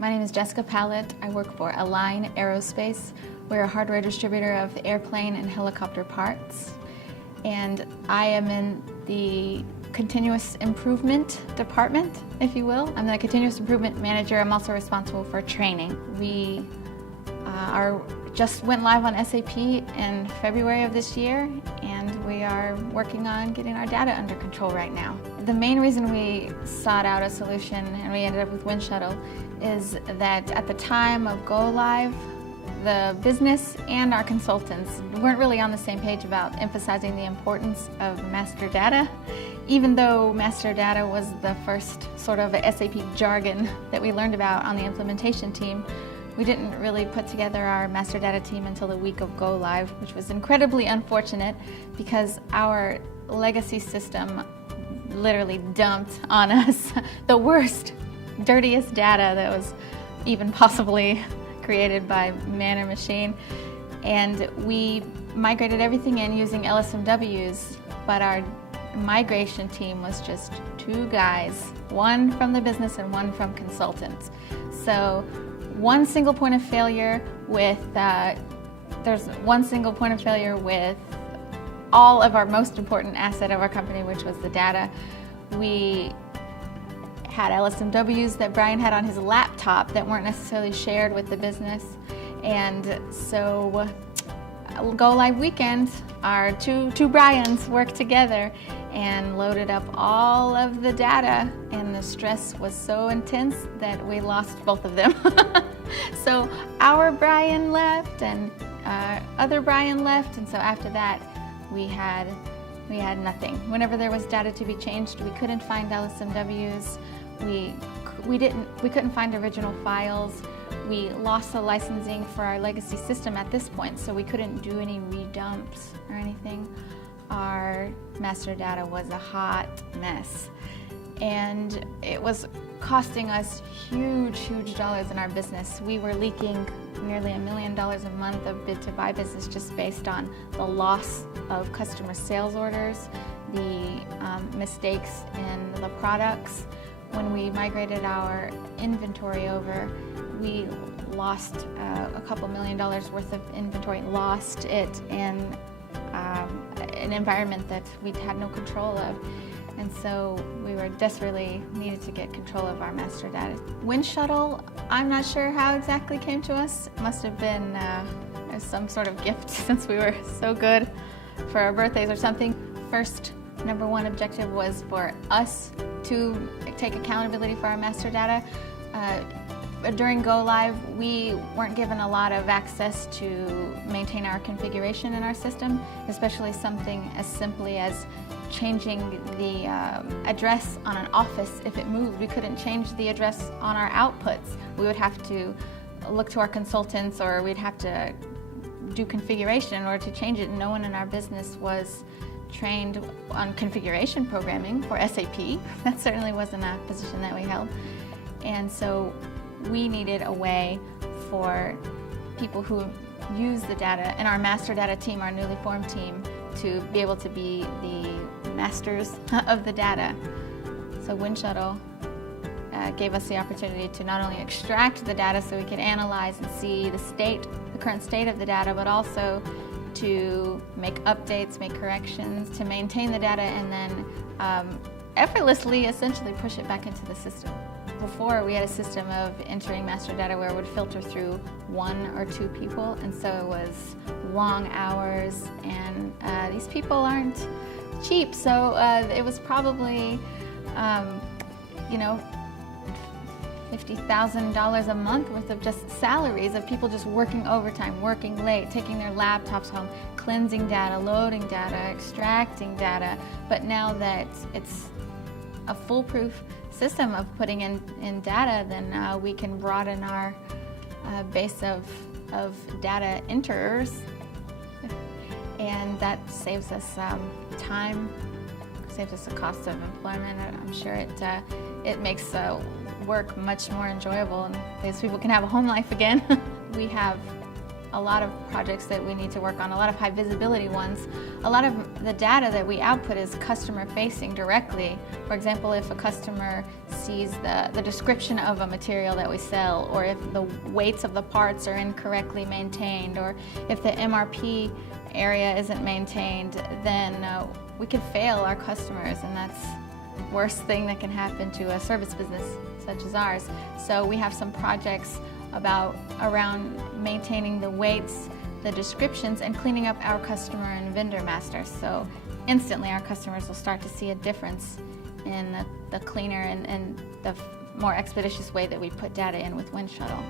My name is Jessica Pallett. I work for Align Aerospace. We're a hardware distributor of airplane and helicopter parts. And I am in the continuous improvement department, if you will. I'm the continuous improvement manager. I'm also responsible for training. We just went live on SAP in February of this year, and we are working on getting our data under control right now. The main reason we sought out a solution and we ended up with Winshuttle is that at the time of go live, the business and our consultants weren't really on the same page about emphasizing the importance of master data. Even though master data was the first sort of SAP jargon that we learned about on the implementation team, we didn't really put together our master data team until the week of go live, which was incredibly unfortunate because our legacy system literally dumped on us the worst, dirtiest data that was even possibly created by man or machine. And we migrated everything in using LSMWs, but our migration team was just two guys, one from the business and one from consultants. So one single point of failure with, there's one single point of failure with all of our most important asset of our company, which was the data. We had LSMWs that Brian had on his laptop that weren't necessarily shared with the business. And so go live weekend, our two Brians worked together and loaded up all of the data, and the stress was so intense that we lost both of them. So our Brian left and other Brian left, and so after that we had nothing. Whenever there was data to be changed, we couldn't find LSMWs. We couldn't find original files. We lost the licensing for our legacy system at this point, so we couldn't do any redumps or anything. Our master data was a hot mess, and it was costing us huge dollars in our business. We were leaking nearly $1 million a month of bid to buy business just based on the loss of customer sales orders, the mistakes in the products. When we migrated our inventory over, we lost a couple $1 million worth of inventory, lost it in an environment that we had no control of. And so we were desperately needed to get control of our master data. Winshuttle, I'm not sure how exactly came to us. It must have been some sort of gift since we were so good for our birthdays or something. First, number one objective was for us to take accountability for our master data. During go live, we weren't given a lot of access to maintain our configuration in our system, especially something as simply as changing the address on an office if it moved. We couldn't change the address on our outputs. We would have to look to our consultants, or we'd have to do configuration in order to change it. No one in our business was trained on configuration programming for SAP. That certainly wasn't a position that we held. And so we needed a way for people who use the data, and our master data team, our newly formed team, to be able to be the masters of the data. So Winshuttle gave us the opportunity to not only extract the data so we could analyze and see the current state of the data, but also to make updates, make corrections, to maintain the data, and then effortlessly, essentially, push it back into the system. Before, we had a system of entering master data where it would filter through one or two people, and so it was long hours, and these people aren't cheap, so it was probably, $50,000 a month worth of just salaries of people just working overtime, working late, taking their laptops home, cleansing data, loading data, extracting data. But now that it's a foolproof system of putting in data, then we can broaden our base of data enterers, and that saves us time, saves us the cost of employment. I'm sure it makes work much more enjoyable, and these people can have a home life again. We have a lot of projects that we need to work on, a lot of high visibility ones. A lot of the data that we output is customer facing directly. For example, if a customer sees the description of a material that we sell, or if the weights of the parts are incorrectly maintained, or if the MRP area isn't maintained, then we could fail our customers, and that's the worst thing that can happen to a service business such as ours. So we have some projects around maintaining the weights, the descriptions, and cleaning up our customer and vendor masters. So instantly our customers will start to see a difference in the cleaner and the more expeditious way that we put data in with Winshuttle.